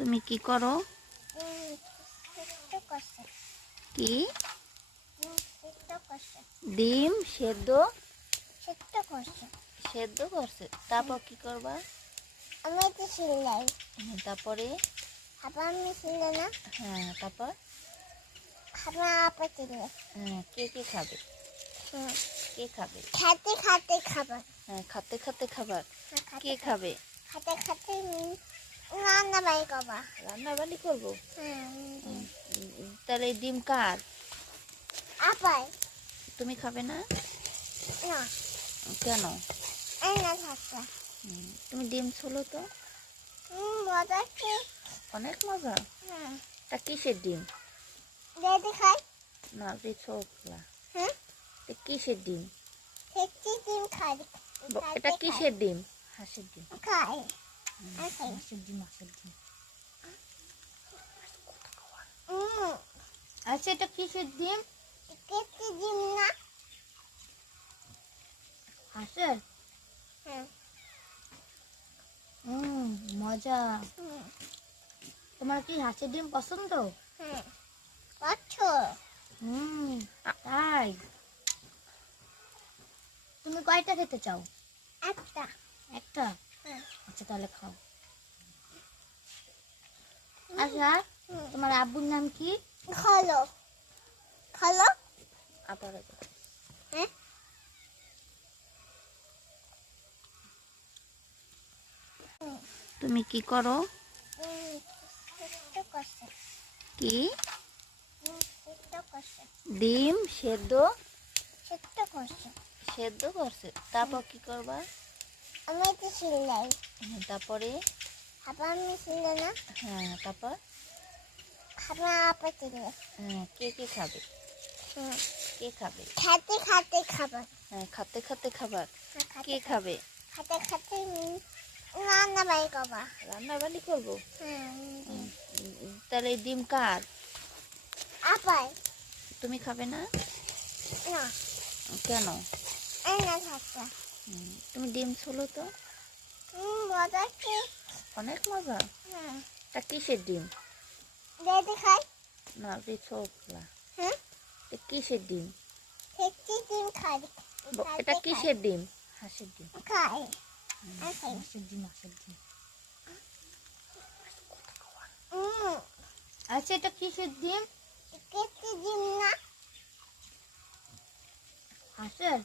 তুমি কি করো? কি? ডিম সেদ্ধ সেদ্ধ করছে, তারপর কি করবা? আমি তো ছিলাই তারপরে আবার আমি ছিল না হ্যাঁ, তারপর আবার আপা ছিল কে কে খাবে? কে খাবে? খেতে খেতে খাবার হ্যাঁ, খাতে খাতে খাবার। কে খেতে খাবে? খেতে খেতে রান্না বাড়ি করবা রান্না বান্নি করবো। হুম তাহলে এই ডিম কার? আপাই তুমি খাবে না? না কেন? এই না থাকবে তুমি ডিম ছোলো তো, মজা কি অনেক মজা। হুম তা কিসের ডিম? রেডি খাই না, ছোকলা। হ্যাঁ কিসের ডিম? খেতে ডিম খাই এটা কিসের ডিম? হাঁসের ডিম। খাই হাঁসের ডিম, হাঁসের ডিম। আচ্ছা, এটা কিসের ডিম? খেতে ডিম না হাঁসের? হ্যাঁ মজা। তোমার কি হাঁসের ডিম পছন্দ? হ্যাঁ আচ্ছা তাই? তুমি কয়টা খেতে চাও? একটা একটা? হ্যাঁ আচ্ছা, তাহলে খাও। আচ্ছা, তোমার আব্বুর নাম কি? খালো খালো আবার হ্যাঁ তুমি কি করো? কি? ডিম সেদ্ধ সেদ্ধ করছে, তারপর কি করবা? আমি তো ছিলাই তারপরে আবার আমি ছিল না হ্যাঁ, তারপর আবার আপা ছিল কে কে খাবে? কে খাবে? খেতে খেতে খাবার হ্যাঁ, খাতে খাতে খাবার। কে খাবে? খেতে খেতে রান্না বাড়ি করবা রান্না বান্নি করবো। হুম তাহলে এই ডিম কার? আপাই তুমি খাবে না? না কেন? এই না থাকবে তুমি ডিম ছোলো তো, মজা কি অনেক মজা। তা কিসের ডিম? রেডি খাই না, ছোকলা। হ্যাঁ কিসের ডিম? খেতে ডিম খাই এটা কিসের ডিম? হাঁসের ডিম। খাই হাঁসের ডিম, হাঁসের ডিম। আচ্ছা, এটা কিসের ডিম? খেতে ডিম না হাঁসের?